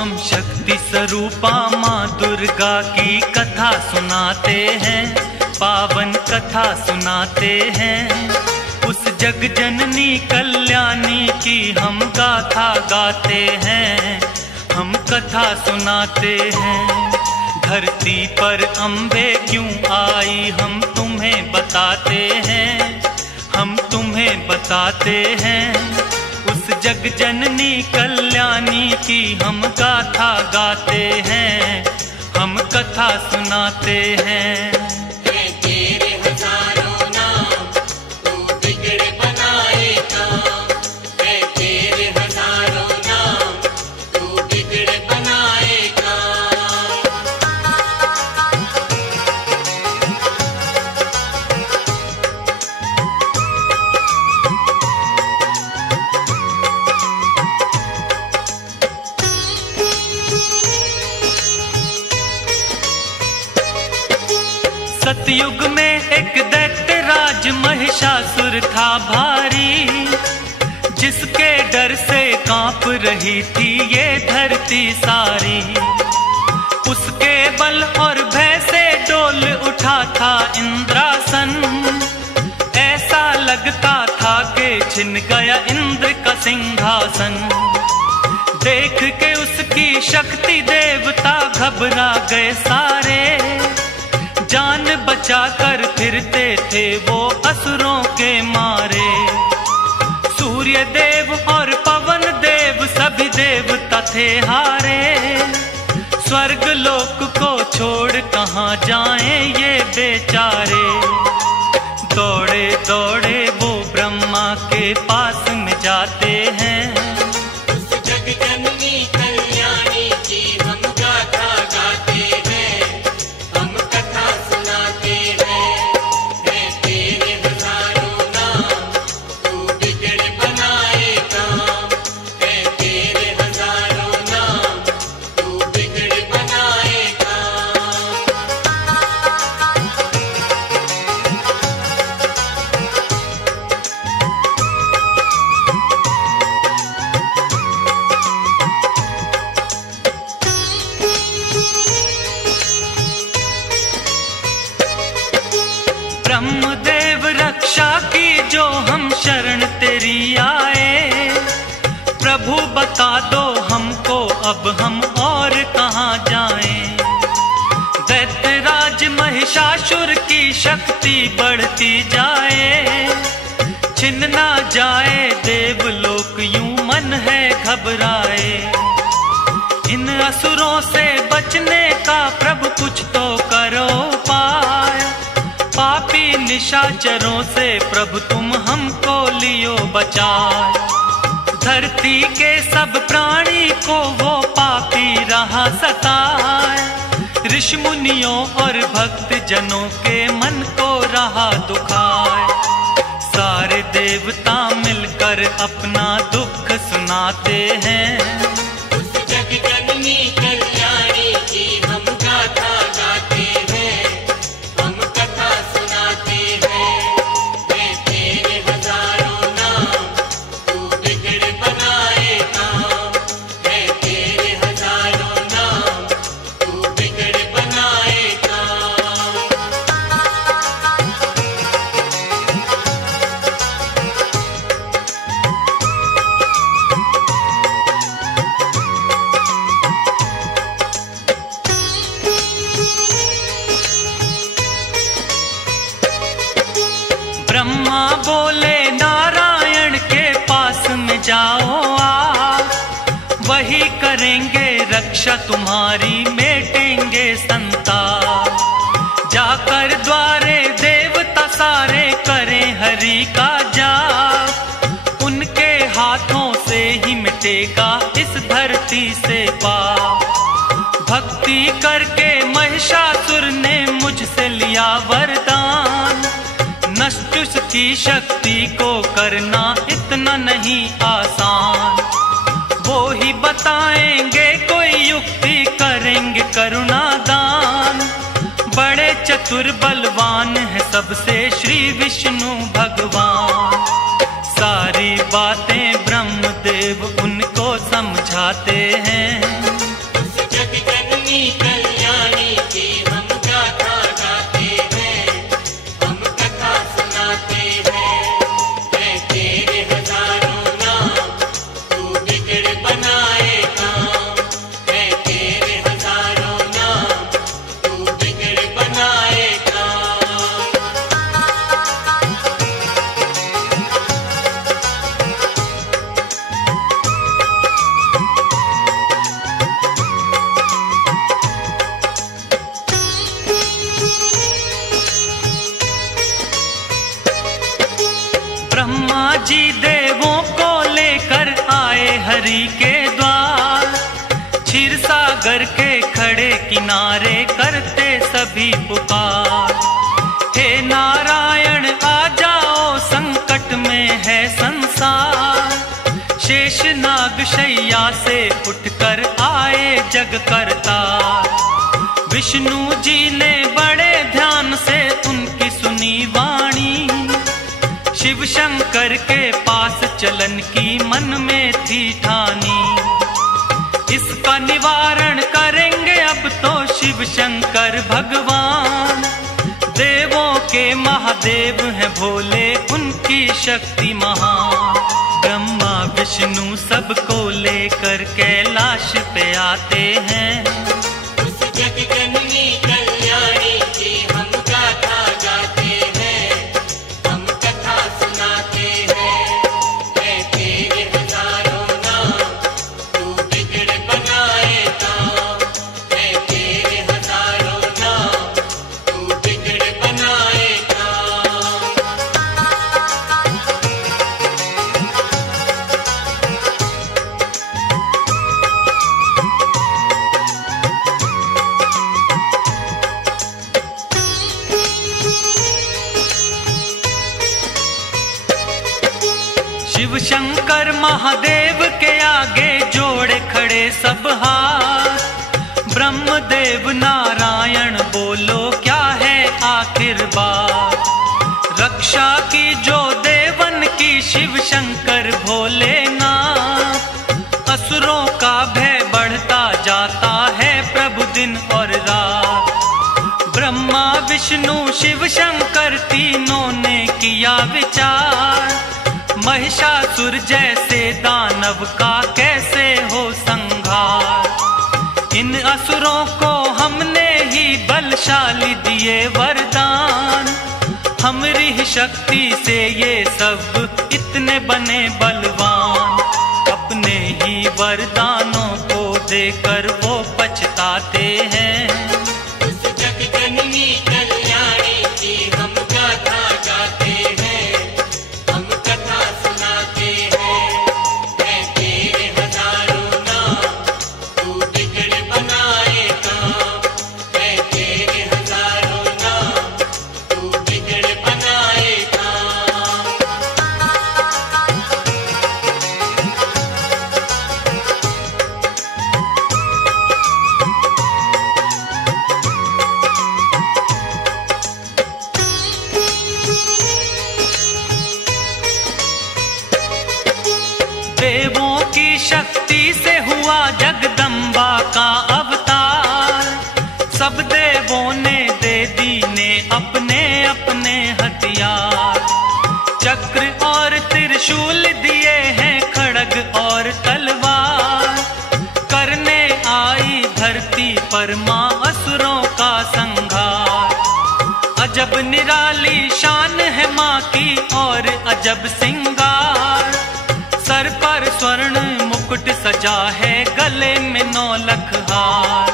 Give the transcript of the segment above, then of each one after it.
हम शक्ति स्वरूपा माँ दुर्गा की कथा सुनाते हैं, पावन कथा सुनाते हैं। उस जग जननी कल्याणी की हम गाथा गाते हैं, हम कथा सुनाते हैं। धरती पर अम्बे क्यों आई हम तुम्हें बताते हैं, हम तुम्हें बताते हैं। उस जग जननी कल्याणी की हम गाथा गाते हैं, हम कथा सुनाते हैं। सतयुग में एक दैत्य राज महिषासुर था भारी, जिसके डर से कांप रही थी ये धरती सारी। उसके बल और भय से डोल उठा था इंद्रासन, ऐसा लगता था कि छिन गया इंद्र का सिंहासन। देख के उसकी शक्ति देवता घबरा गए सारे, जान बचाकर फिरते थे वो असुरों के मारे। सूर्य देव और पवन देव सभी देवता थे हारे, स्वर्ग लोक को छोड़ कहाँ जाएं ये बेचारे। दौड़े दौड़े वो ब्रह्मा के पास में जाते हैं, ब्रह्मदेव रक्षा की जो हम शरण तेरी आए। प्रभु बता दो हमको अब हम और कहाँ जाएं। दैत्यराज महिषासुर की शक्ति बढ़ती जाए, छिन ना जाए देवलोक यूं मन है घबराए। इन असुरों से बचने का प्रभु कुछ तो करो पाए, पापी निशाचरों से प्रभु तुम हमको लियो बचाए। धरती के सब प्राणी को वो पापी रहा सताए, ऋषि मुनियों और भक्त जनों के मन को रहा दुखाए। सारे देवता मिलकर अपना दुख सुनाते हैं, उस जग जननी कल्याणी की हम गाथा गाते हैं, हम कथा सुनाते हैं। मैं तेरे हजारों नाम तू बिगड़ बनाए काम, मैं तेरे हजारों नाम तू बिगड़ बनाए काम। ब्रह्मा बोले नारायण के पास में जाओ आप, वही करेंगे रक्षा तुम्हारी मिटेंगे संताप। जाकर द्वारे देवता सारे करें हरि का जाप, उनके हाथों से ही मिटेगा इस धरती से पाप। भक्ति करके महिषासुर ने मुझसे लिया वरदान, नष्ट की शक्ति को करना इतना नहीं आसान। वो ही बताएंगे कोई युक्ति, करेंगे करुणा दान। बड़े चतुर बलवान है सबसे श्री विष्णु भगवान। सारी बातें ब्रह्मदेव उनको समझाते हैं, क्षीर सागर के खड़े किनारे करते सभी पुकार, हे नारायण आ जाओ संकट में है संसार। शेष नाग शैया से उठकर आए जग करतार, विष्णु जी ने बड़े ध्यान से उनकी सुनी वाणी। शिव शंकर के पास चलन की मन में थी ठानी, इसका निवारण करेंगे अब तो शिव शंकर भगवान। देवों के महादेव हैं भोले, उनकी शक्ति महान। ब्रह्मा विष्णु सबको लेकर कैलाश पे आते हैं, उस जगजननी कल्याणी की हम गाथा गाते हैं, हम कथा सुनाते हैं। है तेरे हजारों नाम, तू बिगड़ बनाए काम। है तेरे हजारों नाम, तू बिगड़ बनाए काम। शिव शंकर महादेव के आगे जोड़े खड़े सब हाथ। ब्रह्मदेव नारायण बोलो क्या है आखिर बात। रक्षा की जो देवन की शिव शंकर भोलेनाथ। असुरों का भय बढ़ता जाता है प्रभु दिन और रात। ब्रह्मा विष्णु शिव शंकर तीनों ने किया विचार, महिषासुर जैसे दानव का कैसे हो संहार। इन असुरों को हमने ही बलशाली दिए वरदान, हमारी शक्ति से ये सब इतने बने बलवान। अपने ही वरदानों को देकर वो पछताते हैं, उस जगजननी कल्याणी की हम गाथा गाते हैं, हम कथा सुनाते हैं। है तेरे हजारों नाम, तू बिगड़ बनाए काम। है तेरे हजारों नाम, तू बिगड़ बनाए काम। देवों की शक्ति से हुआ जगदम्बा का अवतार। सब देवों ने दे दीने अपने अपने हथियार। चक्र और त्रिशूल दिए हैं खड़ग और तलवार। करने आई धरती पर मां असुरों का संहार। अजब निराली शान है मां की और अजब सिंगार। सर पर स्वर्ण मुकुट सजा है, गले में 9 लख हार।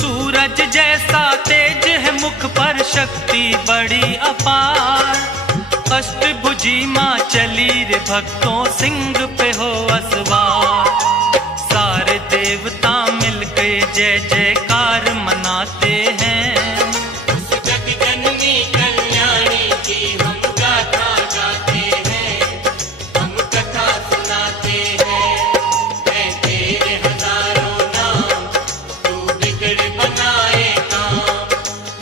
सूरज जैसा तेज है मुख पर, शक्ति बड़ी अपार। अष्टभुजी मां चली रे भक्तों, सिंह पे हो असवार। सारे देवता मिलके जय जयकार मनाते हैं, उस जगजननी कल्याणी की हम गाथा गाते हैं, हम कथा सुनाते हैं। है तेरे हजारों नाम, तू बिगड़ बनाए काम।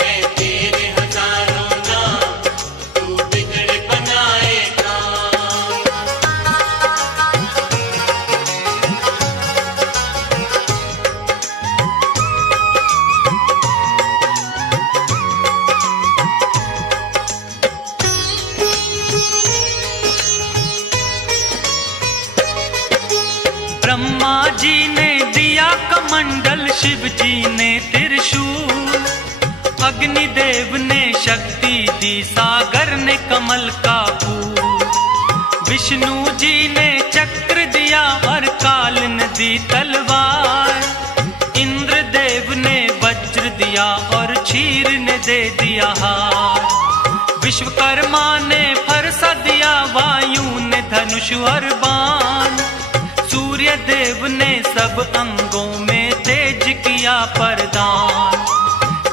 है तेरे हजारों नाम, तू बिगड़ बनाए काम। ब्रह्मा जी ने दिया कमंडल, शिव जी ने त्रिशूल। अग्निदेव ने शक्ति दी, सागर ने कमल का फूल। विष्णु जी ने चक्र दिया और काल ने दी तलवार। इंद्रदेव ने वज्र दिया और क्षीर ने दे दिया हार। विश्वकर्मा ने फरसा दिया, वायु ने धनुष और बाण। सूर्य देव ने सब अंगों में किया परदान।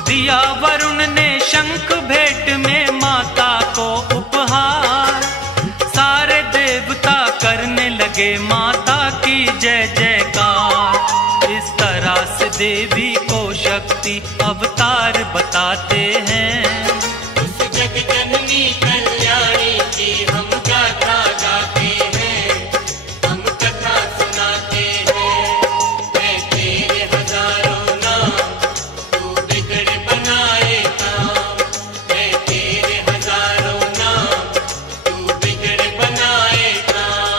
दिया वरुण ने शंख भेंट में माता को उपहार। सारे देवता करने लगे माता की जय जयकार। इस तरह से देवी को शक्ति अवतार बताते हैं। उस जग जननी कल्याणी की हम गाथा गाते हैं, हम कथा सुनाते हैं। मैं तेरे हजारों नाम, तू बिगड़ बनाए काम। मैं तेरे हजारों नाम, तू बिगड़ बनाए काम।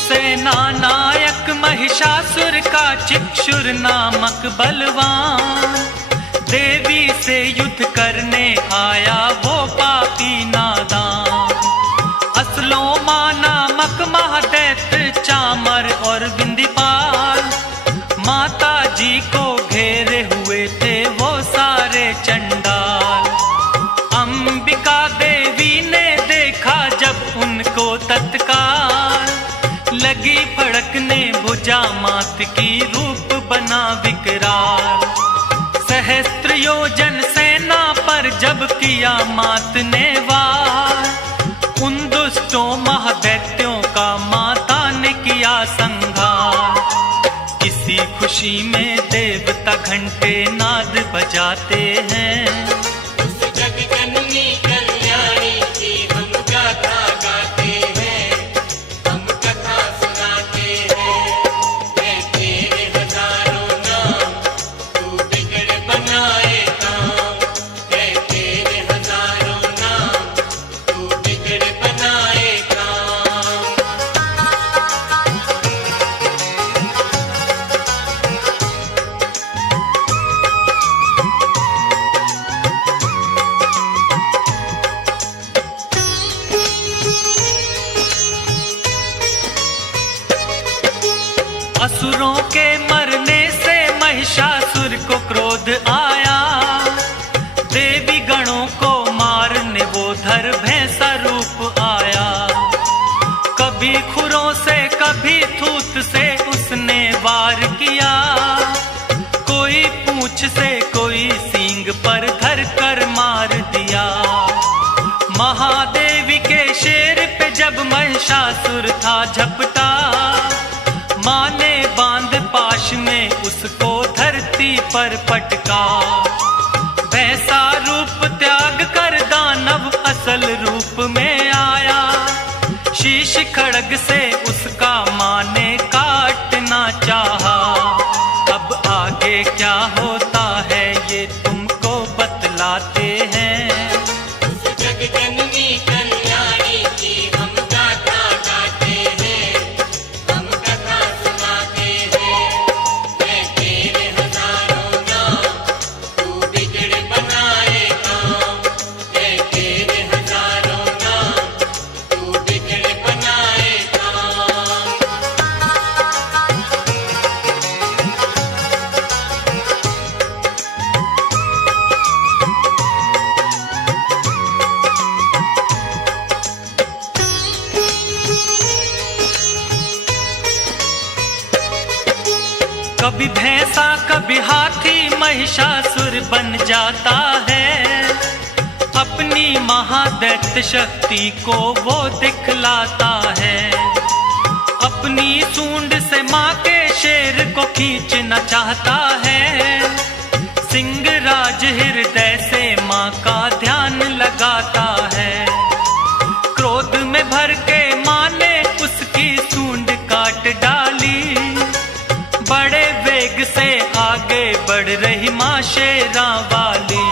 सेना नायक महिषासुर का चिक्षुर नामक बलवान। देवी से युद्ध करने आया वो पापी नादान। असलोमा नामक महादैत्य चामर और विंदीपाल। माता जी को घेरे हुए थे वो सारे चंडाल। अंबिका देवी ने देखा जब उनको तत्काल। लगी फड़कने भुजा मात की रूप बना विकराल। सहस्त्र योजन सेना पर जब किया मात ने वार। उन दुष्टों महादैत्यों का माता ने किया संहार। इसी खुशी में देवता घंटे नाद बजाते हैं। उस जग जननी कल्याणी की हम गाथा गाते हैं, हम कथा सुनाते हैं। मैं तेरे हजारों नाम, तू बिगड़ बनाए काम। मैं तेरे हजारों नाम, तू बिगड़ बनाए काम। असुरों के मरने से महिषासुर को क्रोध आया। देवी गणों को मारने वो धर भैंसा रूप आया। कभी खुरों से कभी थूत से उसने वार किया। कोई पूंछ से कोई सींग पर धर कर मार दिया। महादेवी के शेर पे जब महिषासुर था झपटा। माँ ने बांध पाश में उसको धरती पर पटका। वैसा रूप त्याग कर दानव असल रूप में आया। शीश खड़ग से उसका माँ ने काटना चाहा। अब आगे क्या होता है ये तुमको बतलाते हैं। उस जग जननी कल्याणी की हम गाथा गाते हैं, हम कथा सुनाते हैं। मैं तेरे हजारों नाम, तू बिगड़ बनाए काम। मैं तेरे हजारों नाम, तू बिगड़ बनाए काम। कभी भैंसा कभी हाथी महिषासुर बन जाता है। अपनी महादैत्य शक्ति को वो दिखलाता है। अपनी सूंड से माँ के शेर को खींचना चाहता है। सिंहराज हृदय से माँ का ध्यान लगाता है। क्रोध में भर के माँ ने उसकी सूंड काट डाली। बड़े वेग से आगे बढ़ रही माँ शेरा वाली।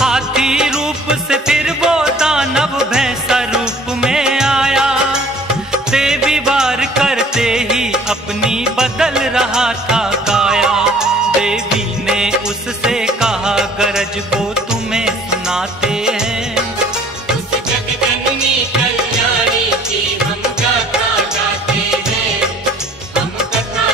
हाथी रूप से फिर वो दानव भैंसा रूप में आया। देवी वार करते ही अपनी बदल रहा था काया। देवी ने उससे कहा गरज वो तुम्हें सुनाते हैं। उस जग जननी कल्याणी की हम गाथा गाते हैं, हम कथा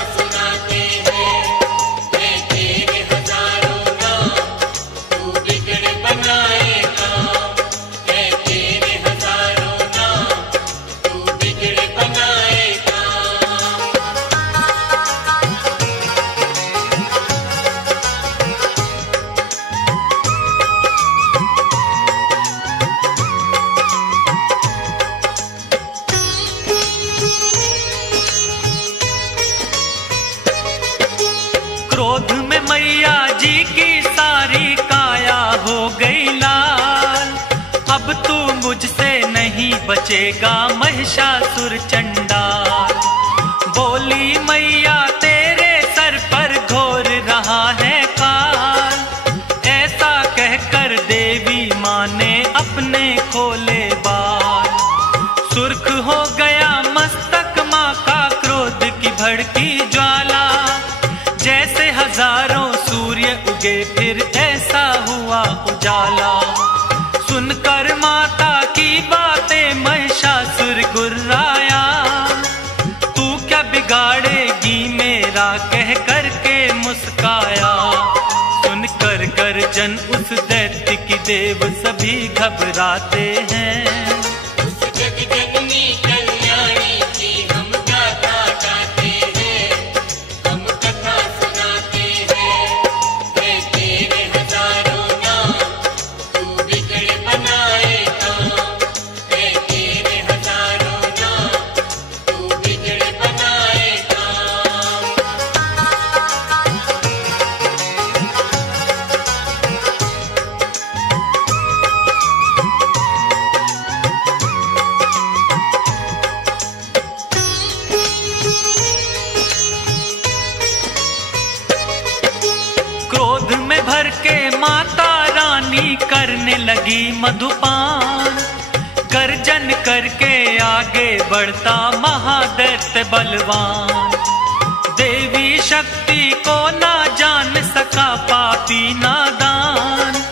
अब तू मुझसे नहीं बचेगा महिषासुर चंडाल। बोली मैया तेरे सर पर घोर रहा है काल। ऐसा कहकर देवी माँ ने अपने खोले बाल। सुर्ख हो गया मस्तक माँ का क्रोध की भड़की ज्वाला। जैसे हजारों सूर्य उगे फिर ऐसा हुआ उजाला। सुनकर माता की बातें महिषासुर गुर्राया। तू क्या बिगाड़ेगी मेरा कह करके मुस्काया। सुनकर गर्जन उस दैत्य की देव सभी घबराते हैं। उस जगजननी कल्याणी की हम गाथा गाते हैं, हम कथा सुनाते हैं। है तेरे हजारों नाम, तू बिगड़ बनाए काम। है तेरे हजारों नाम, तू बिगड़ बनाए काम। क्रोध में भर के माता रानी करने लगी मधुपान। गर्जन करके आगे बढ़ता महादैत्य बलवान। देवी शक्ति को ना जान सका पापी नादान।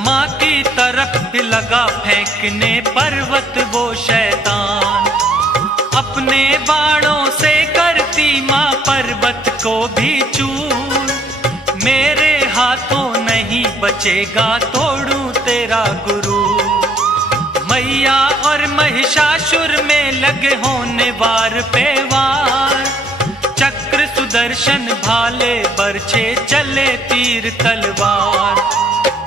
माँ की तरफ लगा फेंकने पर्वत वो शैतान। अपने बाणों से करती माँ पर्वत को भी चूर। मेरे हाथों नहीं बचेगा तोड़ू तेरा गुरु। मैया और महिषासुर में लगे होने वार पे वार। चक्र सुदर्शन भाले बरछे चले तीर तलवार।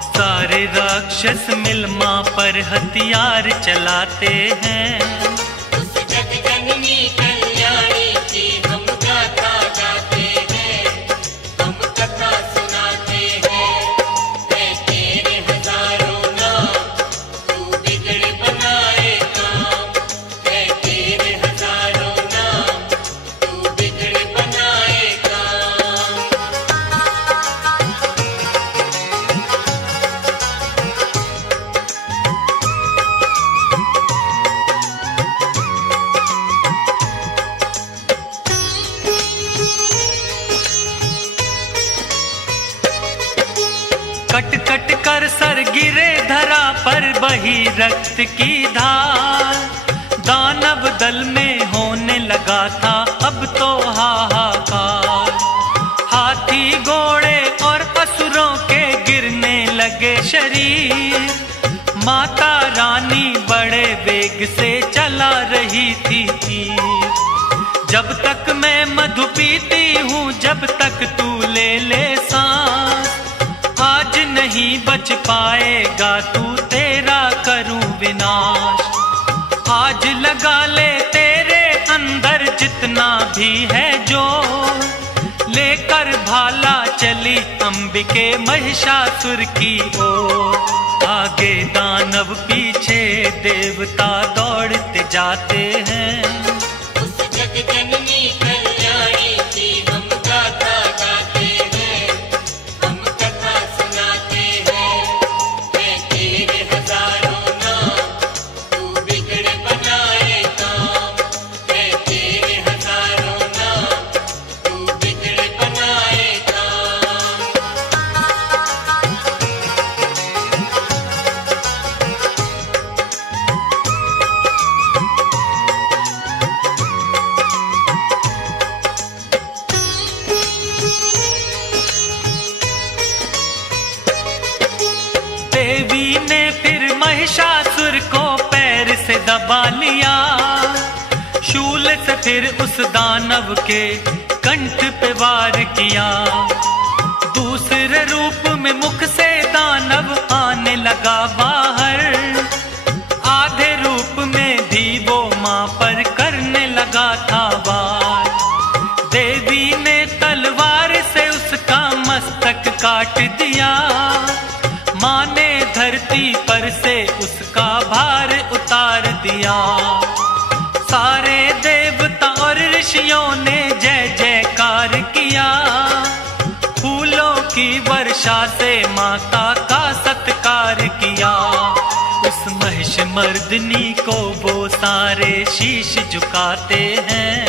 सारे राक्षस मिल माँ पर हथियार चलाते हैं। उस जगजननी कल्याणी की हम गाथा गाते हैं, हम कथा सुनाते हैं। है तेरे हजारों नाम, तू बिगड़ बनाए काम। है तेरे हजारों नाम, तू बिगड़ बनाए काम। कट कट कर सर गिरे धरा पर बही रक्त की धार। दानव दल में होने लगा था अब तो हाहाकार। हाथी घोड़े और असुरों के गिरने लगे शरीर। माता रानी बड़े वेग से चला रही थी तीर। जब तक मैं मधु पीती हूँ जब तक तू ले ले सांस। आज नहीं बच पाएगा तू तेरा करूं विनाश। आज लगा ले तेरे अंदर जितना भी है जो। लेकर भाला चली अंबिके महिषासुर की ओर। आगे दानव पीछे देवता दौड़ते जाते हैं। उस जगजननी कल्याणी की हम गाथा गाते हैं, हम कथा सुनाते हैं। है तेरे हजारों नाम, तू बिगड़ बनाए काम। है तेरे हजारों नाम, तू बिगड़ बनाए काम। देवी ने फिर महिषासुर को पैर से दबा लिया। शूल से फिर उस दानव के कंठ पे वार किया। दूसरे रूप में मुख से दानव आने लगा बाहर। आधे रूप में भी वो माँ पर करने लगा था वार। देवी ने तलवार से उसका मस्तक काट दिया। माँ ने धरती पर से उसका दिया। सारे देवता और ऋषियों ने जय जयकार किया। फूलों की वर्षा से माता का सत्कार किया। उस महिष मर्दिनी को वो सारे शीश झुकाते हैं।